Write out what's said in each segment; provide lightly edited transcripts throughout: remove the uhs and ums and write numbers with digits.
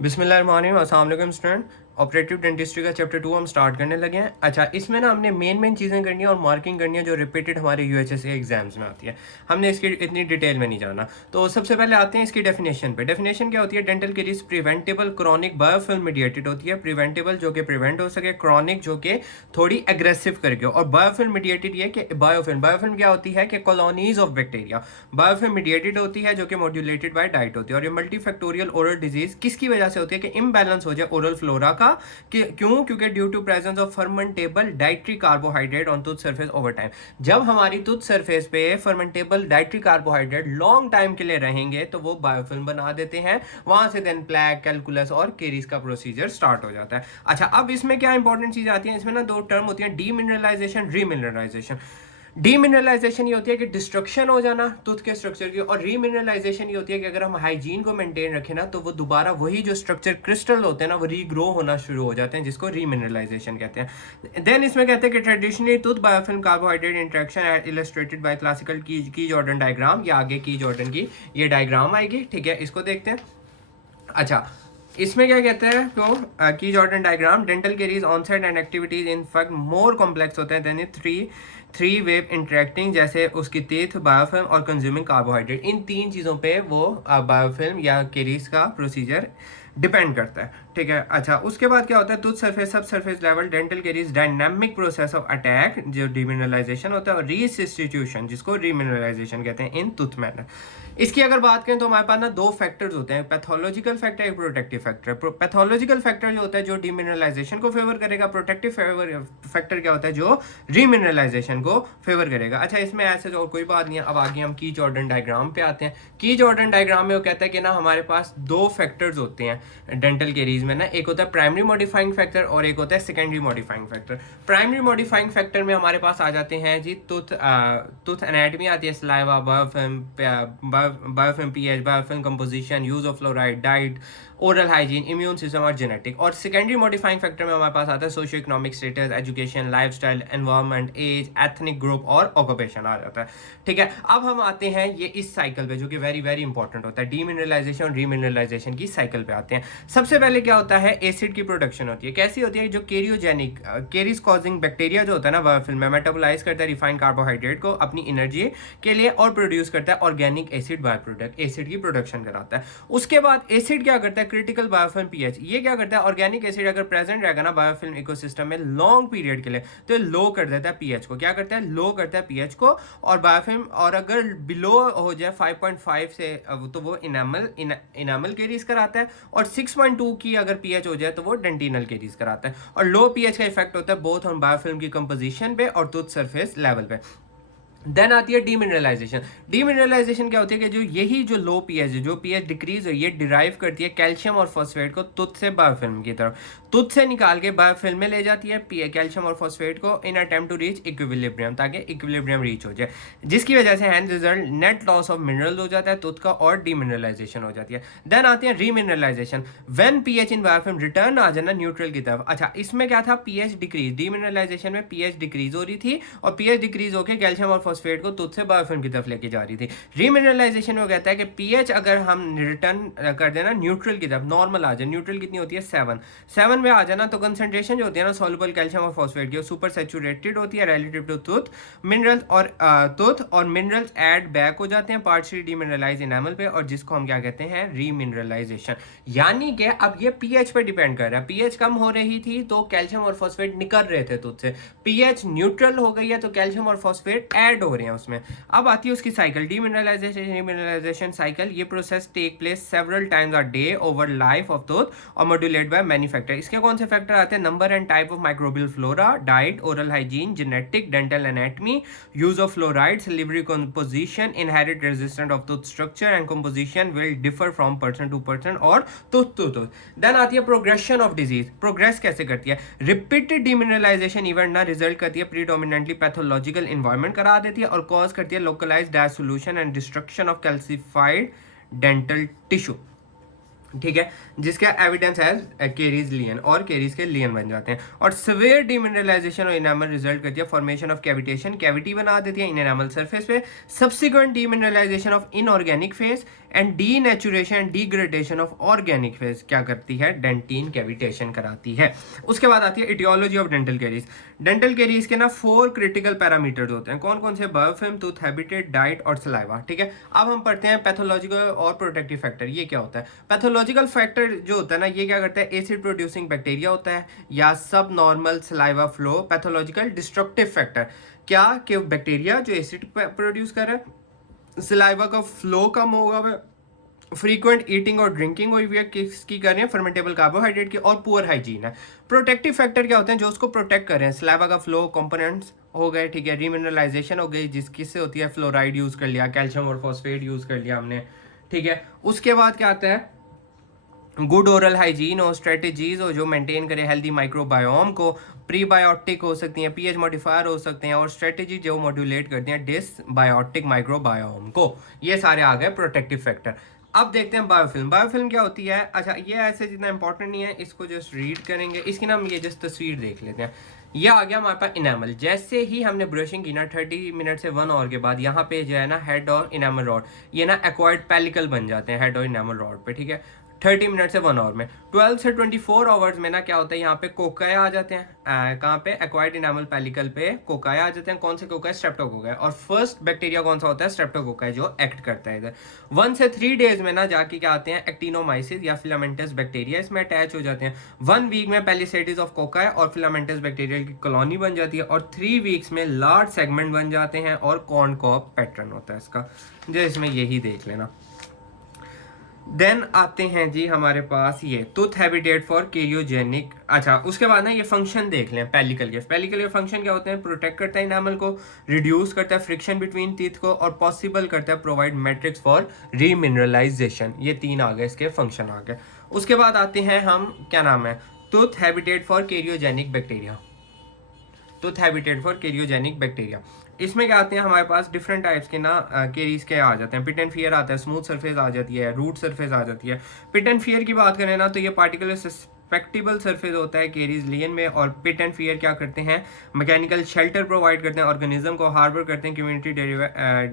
बिस्मिल्लाहिर्रहमानिर्रहीम, अस्सलाम वालेकुम स्टूडेंट। ऑपरेटिव डेंटिस्ट्री का चैप्टर 2 हम स्टार्ट करने लगे हैं। अच्छा, इसमें ना हमने मेन चीज़ें करनी है और मार्किंग करनी है जो रिपीटेड हमारे यूएचएससी एग्जाम्स में आती है। हमने इसकी इतनी डिटेल में नहीं जाना। तो सबसे पहले आते हैं इसकी डेफिनेशन पे। डेफिनेशन क्या होती है? Dental caries preventable chronic biofilm mediated होती है। प्रिवेंटेबल जो कि प्रिवेंट हो सके, क्रॉनिक जो कि थोड़ी एग्रेसिव करके, और बायोफिल्म मीडिएटेड ये कि बायोफिल्म क्या होती है कि colonies of bacteria. Biofilm mediated होती है जो कि मॉड्यूलेटेड बाय डाइट होती है। और ये मल्टीफैक्टोरियल ओरल डिजीज किसकी वजह से होती है? कि इम्बैलेंस हो जाए ओरल फ्लोरा का। क्यों? क्योंकि due to presence of fermentable dietary carbohydrate on tooth surface over time. जब हमारी टूथ सरफेस पे fermentable dietary carbohydrate long time के लिए रहेंगे तो वो बायोफिल्म बना देते हैं। वहां से देन प्लैक, कैलकुलस और केरीज का प्रोसीजर स्टार्ट हो जाता है। अच्छा, अब इसमें क्या इंपॉर्टेंट चीज आती है? इसमें ना दो टर्म होती है, डीमिनरलाइजेशन, रीमिनरलाइजेशन। डीमिनरलाइजेशन ये होती है कि डिस्ट्रक्शन हो जाना टूथ के स्ट्रक्चर की, और रीमिनरलाइजेशन ये होती है कि अगर हम हाइजीन को मेंटेन रखें ना तो वो दोबारा वही जो स्ट्रक्चर क्रिस्टल होते हैं ना वो रीग्रो होना शुरू हो जाते हैं, जिसको रीमिनरलाइजेशन कहते हैं। देन इसमें कहते हैं कि traditionally tooth biofilm carbohydrate interaction illustrated bye classical की जॉर्डन डायग्राम, या आगे की जॉर्डन की ये डायग्राम आएगी। ठीक है, इसको देखते हैं। अच्छा, इसमें क्या कहते हैं तो की Jordan diagram, dental caries onset and activities in fact more complex होते हैं देन थ्री वेव इंटरेक्टिंग, जैसे उसकी टीथ, बायोफिल्म और कंज्यूमिंग कार्बोहाइड्रेट। इन तीन चीज़ों पे वो बायोफिल्म या केरीज का प्रोसीजर डिपेंड करता है। ठीक है। अच्छा, उसके बाद क्या होता है? टूथ सरफेस, सब surface level dental caries dynamic process of attack जो डिमिनरलाइजेशन होता है, और रीसब्स्टिट्यूशन जिसको रीमिनरलाइजेशन कहते हैं इन टूथ मैनर। इसकी अगर बात करें तो हमारे पास ना दो फैक्टर्स होते हैं, पैथोलॉजिकल फैक्टर, एक प्रोटेक्टिव फैक्टर। पैथोलॉजिकल फैक्टर जो होता है जो डिमिनरलाइजेशन को फेवर करेगा, प्रोटेक्टिव फैक्टर क्या होता है जो रीमिनरलाइजेशन को फेवर करेगा। अच्छा, इसमें ऐसे और कोई बात नहीं है। अब आगे हम की जॉर्डन डायग्राम पे आते हैं। की जॉर्डन डायग्राम में वो कहता है कि ना हमारे पास दो फैक्टर्स होते हैं डेंटल केरीज में ना, एक होता है प्राइमरी मॉडिफाइंग फैक्टर और एक होता है secondary modifying factor. Primary modifying factor में हमारे पास आ जाते हैं जी टूथ एनाटमी आती है, saliva, biofilm pH, biofilm composition, use of fluoride, diet, oral hygiene, immune system और जेनेटिक। और सेकेंडरी मॉडिफाइंग फैक्टर में हमारे पास आता है socio economic status, education, lifestyle, environment, age, ethnic group और ऑक्यूपेशन आ जाता है। ठीक है, अब हम आते हैं ये इस साइकिल पे जो कि वेरी वेरी इंपॉर्टेंट होता है, डीमिनरलाइजेशन और रीमिनरलाइजेशन की साइकिल पे आते हैं। सबसे पहले क्या होता है? एसिड की प्रोडक्शन होती है। कैसी होती है? जो केरियोजेनिक, केरीज कॉजिंग बैक्टीरिया जो होता है ना बायोफिल्म में, मेटाबोलाइज करता है रिफाइंड कार्बोहाइड्रेट को अपनी एनर्जी के लिए और प्रोड्यूस करता है organic acid by product, acid की प्रोडक्शन कराता है। उसके बाद एसिड क्या करता है? क्रिटिकल बायोफिल्म पीएच, ये क्या करता है? ऑर्गेनिक एसिड अगर प्रेजेंट रहेगा ना बायोफिल्म इकोसिस्टम में लॉन्ग पीरियड के लिए तो लो कर देता है पीएच को। क्या करता है? लो करता है पीएच को। और बायोफिल्म, और अगर बिलो हो जाए 5.5 से तो वो इनामल केरीज कराता है, और 6.2 की अगर पीएच हो जाए तो वो डेंटिनल केरीज कराता है। और लो पीएच का इफेक्ट होता है बोथ ऑन बायोफिल्म की कंपोजिशन पे और टूथ सरफेस लेवल पे। देन आती है डीमिनरलाइजेशन। डीमिनरलाइजेशन क्या होती है कि जो लो पीएच है, जो पीएच डिक्रीज हो, ये डिराइव करती है कैल्शियम और फॉस्फेट को टूथ से बायोफिल्म की तरफ, टूथ से निकाल के बायोफिल्म में ले जाती है कैल्शियम और फॉस्फेट को इन अटेम्प्ट टू रीच इक्विलिब्रियम, ताकि इक्विलिब्रियम रीच हो जाए, जिसकी वजह से hand result net loss of mineral हो जाता है टूथ का और डीमिनरलाइजेशन हो जाती है। देन आती है remineralisation, when pH in biofilm return आ जाना न्यूट्रल की तरफ। अच्छा, इसमें क्या था? पीएच डिक्रीज, डीमिनरलाइजेशन में पीएच डिक्रीज हो रही थी और पीएच डिक्रीज होकर कैल्शियम और फॉस्फेट को टूथ से बायोफिल्म की तरफ लेके जा रही थी। रीमिनरलाइजेशन में कहता है कि पीएच अगर हम रिटर्न कर देना न्यूट्रल की तरफ, नॉर्मल आ जाए, न्यूट्रल कितनी होती है? 7 में आ जाना, तो कंसंट्रेशन जो होती है ना सॉल्युबल कैल्शियम और फॉस्फेट की सुपर सैचुरेटेड होती है रिलेटिव टू टूथ मिनरल्स, और मिनरल्स ऐड बैक हो जाते हैं पार्शियली डीमिनरलाइज एनामल पे, और जिसको हम क्या कहते हैं? रीमिनरलाइजेशन। यानी कि अब ये पीएच पे डिपेंड कर रहा है। पीएच कम हो रही थी तो कैल्शियम और फॉस्फेट निकल रहे थे टूथ से, पीएच न्यूट्रल हो गई है तो कैल्शियम और फॉस्फेट ऐड हो रहे हैं उसमें। अब आती है उसकी साइकिल, डीमिनरलाइजेशन साइकिल। ये process take place several times a day over life of tooth और मॉड्यूलेट बाय मैनी फैक्टर। इसके कौन से फैक्टर आते हैं? Number and type of microbial flora, diet, oral hygiene, genetic, dental anatomy, use of fluoride, salivary composition, inherit resistant of tooth structure and composition will differ from person to person और tooth to tooth. Then आती है progression of disease. Progress कैसे करती है? Repeated demineralisation event ना result करती है predominantly pathological environment करा देती है और कॉज करती है localised dissolution and destruction of calcified dental tissue. ठीक है, जिसका एविडेंस है केरीज लियन, और केरीज के लियन बन जाते हैं। और सिवियर डीमिनरलाइजेशन और इनामल रिजल्ट करती है फॉर्मेशन ऑफ कैविटेशन, कैविटी बना देती है इन एनामल सरफेस पे। Subsequent demineralisation of inorganic face, and denaturation degradation of organic phase क्या करती है, डेंटिन कैविटेशन कराती है। उसके बाद आती है etiology of dental caries. Dental caries के ना 4 क्रिटिकल पैरामीटर्स होते हैं, कौन कौन से, बायोफिल्म, टूथ हैबिटेट, डाइट और सलाइवा। ठीक है, अब हम पढ़ते हैं पैथोलॉजिकल और प्रोटेक्टिव फैक्टर। ये क्या होता है? पैथोलॉजिकल फैक्टर जो होता है ना, ये क्या करता है, एसिड प्रोड्यूसिंग बैक्टीरिया होता है या सब normal saliva flow. Pathological destructive factor क्या कि बैक्टीरिया जो एसिड प्रोड्यूस कर रहा है, सलाइवा का फ्लो कम होगा, वह फ्रीक्वेंट ईटिंग और ड्रिंकिंग हुई है किसकी कर रहे हैं, फर्मेंटेबल कार्बोहाइड्रेट की, और पुअर हाइजीन है। प्रोटेक्टिव फैक्टर क्या होते हैं, जो उसको प्रोटेक्ट कर रहे हैं, सलाइवा का फ्लो कंपोनेंट्स हो गए, ठीक है, रीमिनरलाइजेशन हो गई जिससे होती है फ्लोराइड यूज कर लिया, कैल्शियम और फॉस्फेट यूज कर लिया हमने, ठीक है। उसके बाद क्या आता है, गुड ओरल हाइजीन और स्ट्रेटेजीज हो जो मेंटेन करे हेल्दी माइक्रोबायोम को, प्रीबायोटिक हो सकती हैं, पीएच मॉडिफायर हो सकते हैं, और स्ट्रेटेजी जो मॉड्यूलेट करती हैं डिसबायोटिक माइक्रोबायोम को। ये सारे आ गए प्रोटेक्टिव फैक्टर। अब देखते हैं बायोफिल्म। बायोफिल्म क्या होती है? अच्छा, ये ऐसे जितना इंपॉर्टेंट नहीं है, इसको जस्ट रीड करेंगे। इसकी ना हम ये जस्ट तस्वीर देख लेते हैं। यह आ गया हमारे पास इनामल। जैसे ही हमने ब्रशिंग की ना 30 मिनट से 1 आवर के बाद यहाँ पे जो है ना हेड और इनामल रॉड, ये ना एक्वायर्ड पेलिकल बन जाते हैं हेड और इनामल रॉड पे, ठीक है, 30 मिनट से 1 आवर में। 12 से 24 आवर्स में ना क्या होता है, यहाँ पे कोकाए आ जाते हैं, कहाँ पे, एक्वायर्ड इनामल पेलिकल पे कोकाए आ जाते हैं। कौन से कोकाए? स्ट्रेप्टोकोकाई। और फर्स्ट बैक्टीरिया कौन सा होता है? स्ट्रेप्टोकोकाई, जो एक्ट करता है इधर। 1 से 3 डेज में ना जाके क्या आते हैं, एक्टिनोमाइसिस या फिलामेंटस बैक्टीरिया इसमें अटैच हो जाते हैं। 1 वीक में पेलिसेटिस ऑफ कोकाई और फिलामेंटस बैक्टीरिया की कॉलोनी बन जाती है, और 3 वीक्स में लार्ज सेगमेंट बन जाते हैं और कॉर्नकॉप पैटर्न होता है इसका, जो इसमें यही देख लेना। देन आते हैं जी हमारे पास ये टूथ हैबिटेट फॉर केरियोजेनिक। अच्छा, उसके बाद ना ये फंक्शन देख लें पेलिकल के। पेलिकल के फंक्शन क्या होते हैं? प्रोटेक्ट करता है इनामल को, रिड्यूस करता है फ्रिक्शन बिटवीन टीथ को, और पॉसिबल करता है प्रोवाइड मैट्रिक्स फॉर रीमिनरलाइजेशन। ये 3 आ गए इसके फंक्शन आ गए। उसके बाद आते हैं हम, क्या नाम है, tooth habitat for cariogenic bacteria. Tooth habitat for cariogenic bacteria, इसमें क्या आते हैं हमारे पास डिफरेंट टाइप्स के ना केरीज के आ जाते हैं। पिट एंड फियर आता है, स्मूथ सरफेस आ जाती है, रूट सरफेस आ जाती है। पिट एंड फियर की बात करें ना तो ये पार्टिकुलर सस्पेक्टिबल सरफेस होता है केरीज लियन में, और पिट एंड फियर क्या करते हैं, मैकेनिकल शेल्टर प्रोवाइड करते हैं, ऑर्गेनिज्म को हार्बर करते हैं कम्युनिटी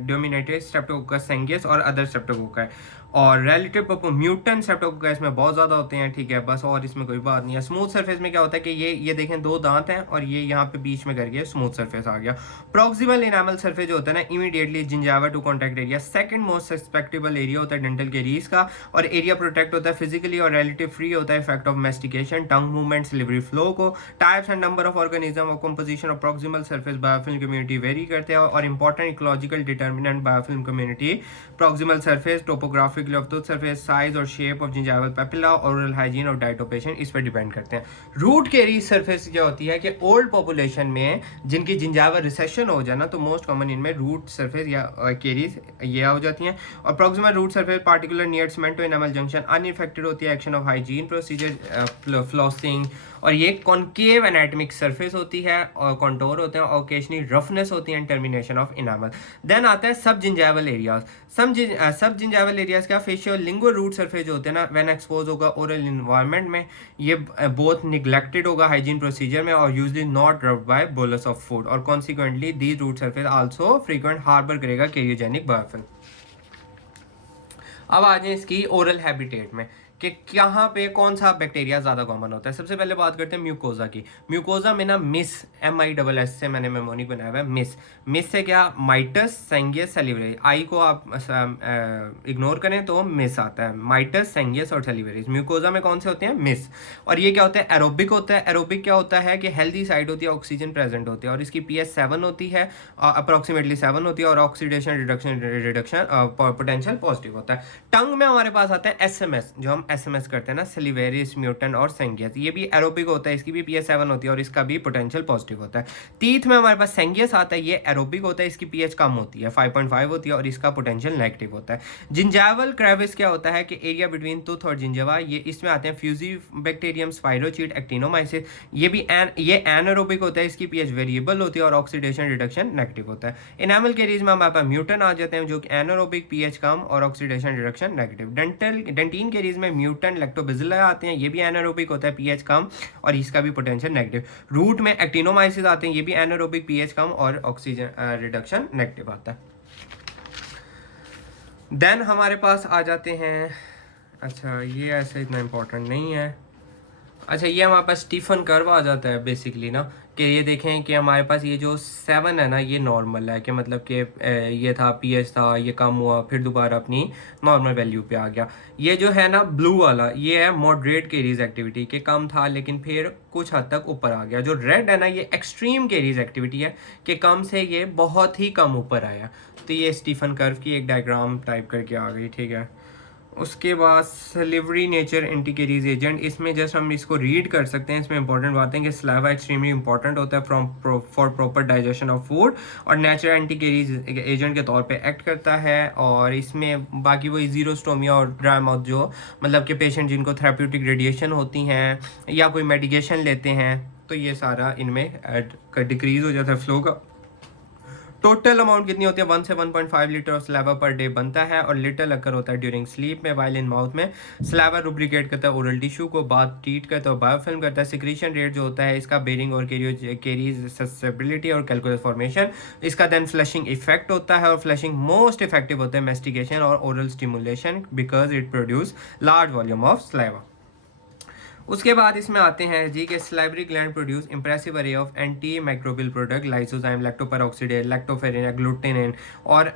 डोमिनेटेड स्ट्रेप्टोकोकस सेंगियस और अदर स्ट्रेप्टोकोकाई। और रिलेटिव म्यूटेंट स्ट्रेप्टोकोकाई इसमें बहुत ज़्यादा होते हैं, ठीक है, बस, और इसमें कोई बात नहीं है। स्मूथ सरफेस में क्या होता है कि ये देखें 2 दांत हैं और ये यहाँ पे बीच में करके स्मूथ सरफेस आ गया। प्रॉक्सिमल इनामल सरफेस जो होता है ना, immediately gingival to contact area, second most susceptible area होता है डेंटल कैरीज का, और एरिया प्रोटेक्ट होता है फिजिकली और रिलेटिव फ्री होता है effect of mastication, tongue movement, salivary flow को। Types and number of organism और composition of proximal surface biofilm community vary करते हैं, और important ecological determinant biofilm community, proximal surface, topographically of tooth surface, size और shape of gingival papilla, oral hygiene और diet of patient, इस पर depend करते हैं। रूट कैरीज सरफेस क्या होती है कि ओल्ड पॉपुलेशन में जिनकी जिंजाइवल रिसेशन हो जाए ना, तो मोस्ट कॉमन इनमें रूट सरफेस या केरीज ये हो जाती हैं। और proximal root surface particular near cemento enamel junction unaffected होती है, action of hygiene procedure, flossing, और ये कॉन्केव एनाटॉमिक सरफेस होती है, और कॉन्टोर होते हैं, ओकेशनली रफनेस होती है, टर्मिनेशन ऑफ इनामल। देन आता है सब जिंजाइवल एरियाज। सब जिंजाइवल एरियाज का फेशियल लिंगुअल रूट सरफेस जो होते हैं ना, व्हेन एक्सपोज होगा ओरल इन्वायरमेंट में, ये बोथ निगलेक्टेड होगा हाइजीन प्रोसीजर में, और usually not rubbed by bolus of food, और consequently these root surface also frequent harbour करेगा केरियोजेनिक बायोफिल्म। अब आ जाए इसकी ओरल हैबिटेट में कि कहाँ पे कौन सा बैक्टीरिया ज़्यादा कॉमन होता है। सबसे पहले बात करते हैं म्यूकोजा की। म्यूकोजा में ना मिस, MISS से मैंने मेमोनिक बनाया हुआ है, मिस से क्या, माइटस, सेंगियस, सेलिवरेज। आई को आप इग्नोर करें तो मिस आता है, माइटस, सेंगियस और सेलिवरेज म्यूकोजा में कौन से होते हैं, मिस। और ये क्या होता है, एरोबिक होता है। एरोबिक क्या होता है कि हेल्दी साइड होती है, ऑक्सीजन प्रेजेंट होती है, और इसकी pH 7 होती है, अप्रोक्सीमेटली 7 होती है, और ऑक्सीडेशन रिडक्शन पोटेंशियल पॉजिटिव होता है। टंग में हमारे पास आता है SMS, जो हम SMS करते हैं ना, सेलिवेरिस, म्यूटन और सेंगियस, ये भी एरोबिक होता है, इसकी भी pH 7 होती है, और इसका भी पोटेंशियल पॉजिटिव होता है। टीथ में हमारे पास सेंगियस आता है, ये एरोबिक होता है, इसकी pH कम होती है, 5.5 होती है, और इसका पोटेंशियल नेगेटिव होता है। जिंजाइवल क्रेविस क्या होता है कि एरिया बिटवीन टूथ और जिंजावा, ये इसमें आते हैं फ्यूजी बैक्टीरियम, स्पाइरोचीट, एक्टिनोमाइसिस, ये एनारोबिक होता है, इसकी pH वेरिएबल होती है, और ऑक्सीडेशन रिडक्शन नेगेटिव होता है। इनामल कैरीज में हमारे पास म्यूटन आ जाते हैं, जो कि एनारोबिक, pH कम और oxidation reduction negative. Dentine carries में म्यूटन, लैक्टोबैसिलस आते हैं, ये भी एनारोबिक होता है, pH कम और इसका भी पोटेंशियल नेगेटिव। रूट में एक्टिनोमाइसिस आते हैं, ये भी एनारोबिक, pH कम और ऑक्सीजन रिडक्शन नेगेटिव आता है। देन हमारे पास आ जाते हैं, अच्छा ये ऐसे इतना इम्पोर्टेंट नहीं है, अच्छा ये हमारे पास स्टीफन कर्व आ जाता है बेसिकली ना, कि ये देखें कि हमारे पास ये जो 7 है ना ये नॉर्मल है, कि मतलब कि ये था पीएच था, ये कम हुआ फिर दोबारा अपनी नॉर्मल वैल्यू पे आ गया। ये जो है ना ब्लू वाला ये है मॉडरेट केरीज एक्टिविटी, के कम था लेकिन फिर कुछ हद तक ऊपर आ गया। जो रेड है ना ये एक्सट्रीम केरीज एक्टिविटी है, कि कम से ये बहुत ही कम ऊपर आया। तो ये स्टीफन कर्व की एक डायग्राम टाइप करके आ गई, ठीक है। उसके बाद सलिवरी नेचर एंटीकेरीज एजेंट, इसमें जस्ट हम इसको रीड कर सकते हैं। इसमें इंपॉर्टेंट बात है कि स्लावा एक्सट्रीमली इंपॉर्टेंट होता है for proper digestion of food, और नेचुरल एंटीकेरीज एजेंट के तौर पे एक्ट करता है। और इसमें बाकी वही जीरोस्टोमिया और ड्राई माउथ, जो मतलब कि पेशेंट जिनको थेराप्यूटिक रेडिएशन होती हैं या कोई मेडिकेशन लेते हैं, तो ये सारा इनमें डिक्रीज हो जाता है फ्लो का। टोटल अमाउंट कितनी होती है, 1 से 1.5 लीटर ऑफ स्लैवा पर डे बनता है, और लिटल अकर होता है ड्यूरिंग स्लीप में, वाइल इन माउथ में। स्लैवा रुब्रिकेट करता है ओरल टिश्यू को, बाद ट्रीट करता है, बायोफिल्म करता है। सिक्रीशन रेट जो होता है इसका बेरिंग और कैरीज ससेसिबिलिटी और कैलकुलस फॉर्मेशन, इसका देन फ्लशिंग इफेक्ट होता है, और फ्लशिंग मोस्ट इफेक्टिव होता है मेस्टिकेशन और oral stimulation, because it produce large volume of saliva. उसके बाद इसमें आते हैं जी के salivary gland produce impressive array of anti microbial product, lysozyme, lactoperoxidase, lactoferrin, glutenin, और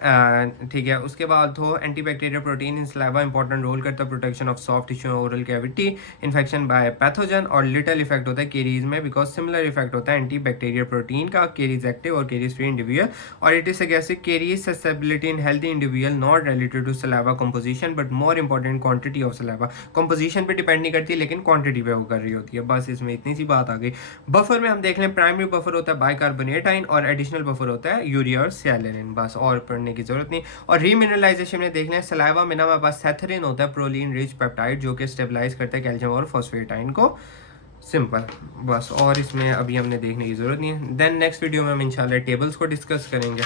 ठीक है। उसके बाद हो antibacterial protein in saliva important role करता है protection of soft tissue, oral cavity, infection by pathogen, और लिटल इफेक्ट होता है केरीज में, बिकॉज सिमिलर इफेक्ट होता है एंटीबैक्टीरियल प्रोटीन का, केरीज एक्टिव और केरीज फ्री इंडिविजुअल, और it is suggested caries susceptibility in healthy individual not related to saliva composition but more important quantity of saliva. Composition पे depend नहीं करती लेकिन quantity पे वो कर रही होती है। बस इसमें इतनी सी बात आ गई। बफर में हम देख लें, प्राइमरी बफर होता है बाइकार्बोनेटाइन, और एडिशनल बफर होता है यूरिया और सेलेनिन, बस और पढ़ने की जरूरत नहीं। और रीमिनरलाइजेशन में देख लें, सलाइवा में ना हमारे पास सेथरिन होता है, प्रोलीन रिच पेप्टाइड, जो कि स्टेबलाइज करता है कैल्शियम और फॉस्फेटाइन को। सिंपल, बस और इसमें अभी हमने देखने की जरूरत नहीं है। देन नेक्स्ट वीडियो में हम इंशाल्लाह टेबल्स को डिस्कस करेंगे।